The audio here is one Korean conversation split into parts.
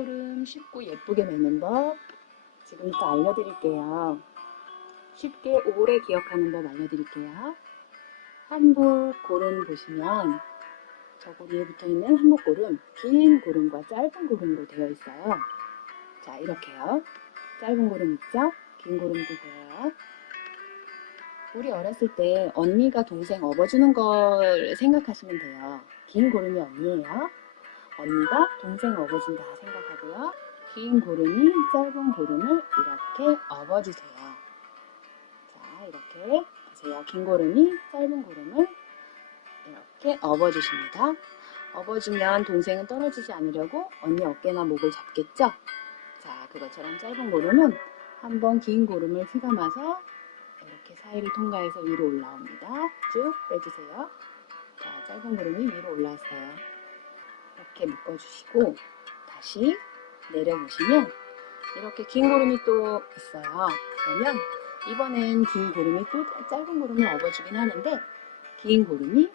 한복고름 쉽고 예쁘게 매는 법 지금부터 알려드릴게요. 쉽게 오래 기억하는 법 알려드릴게요. 한복 고름 보시면 저고리에 붙어있는 한복 고름 긴 고름과 짧은 고름으로 되어 있어요. 자 이렇게요. 짧은 고름 있죠? 긴 고름도 보여요. 우리 어렸을 때 언니가 동생 업어주는 걸 생각하시면 돼요. 긴 고름이 언니예요. 언니가 동생 업어준다 생각하고요. 긴 고름이 짧은 고름을 이렇게 업어주세요. 자, 이렇게 보세요. 긴 고름이 짧은 고름을 이렇게 업어주십니다. 업어주면 동생은 떨어지지 않으려고 언니 어깨나 목을 잡겠죠? 자, 그것처럼 짧은 고름은 한번 긴 고름을 휘감아서 이렇게 사이를 통과해서 위로 올라옵니다. 쭉 빼주세요. 자, 짧은 고름이 위로 올라왔어요. 이렇게 묶어주시고 다시 내려보시면 이렇게 긴 고름이 또 있어요. 그러면 이번엔 긴 고름이 또 짧은 고름을 업어주긴 하는데 긴 고름이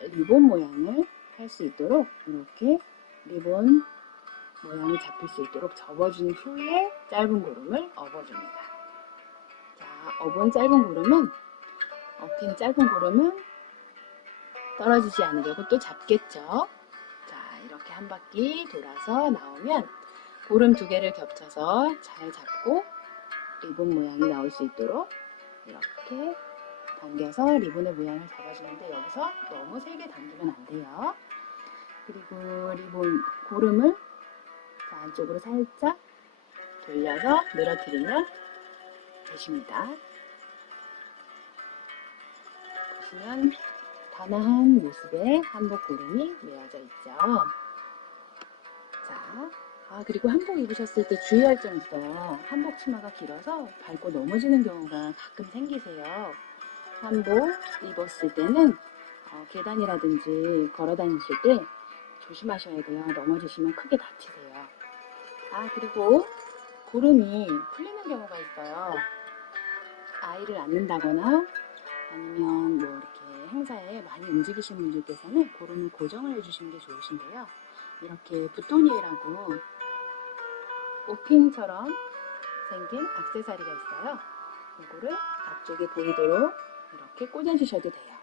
리본 모양을 할 수 있도록 이렇게 리본 모양이 잡힐 수 있도록 접어준 후에 짧은 고름을 업어줍니다. 자, 업은 짧은 고름은 업힌 짧은 고름은 떨어지지 않으려고 또 잡겠죠. 자, 이렇게 한 바퀴 돌아서 나오면 고름 두 개를 겹쳐서 잘 잡고 리본 모양이 나올 수 있도록 이렇게 당겨서 리본의 모양을 잡아주는데 여기서 너무 세게 당기면 안 돼요. 그리고 리본 고름을 자, 안쪽으로 살짝 돌려서 늘어뜨리면 되십니다. 보시면 단아한 모습의 한복 고름이 메어져 있죠. 자, 아 그리고 한복 입으셨을 때 주의할 점 있어요. 한복 치마가 길어서 밟고 넘어지는 경우가 가끔 생기세요. 한복 입었을 때는 어, 계단이라든지 걸어 다니실 때 조심하셔야 돼요. 넘어지시면 크게 다치세요. 아 그리고 고름이 풀리는 경우가 있어요. 아이를 안는다거나 아니면 뭐 행사에 많이 움직이시는 분들께서는 고름을 고정을 해주시는 게 좋으신데요. 이렇게 붓도니에라고 옷핀처럼 생긴 악세사리가 있어요. 이거를 앞쪽에 보이도록 이렇게 꽂아주셔도 돼요.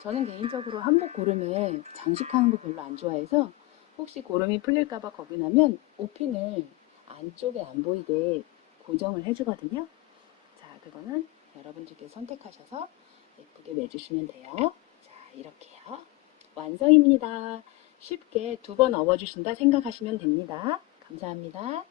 저는 개인적으로 한복 고름을 장식하는 거 별로 안 좋아해서 혹시 고름이 풀릴까봐 겁이 나면 옷핀을 안쪽에 안 보이게 고정을 해주거든요. 자, 그거는 여러분들께서 선택하셔서 예쁘게 매주시면 돼요. 자, 이렇게요. 완성입니다. 쉽게 두 번 업어주신다 생각하시면 됩니다. 감사합니다.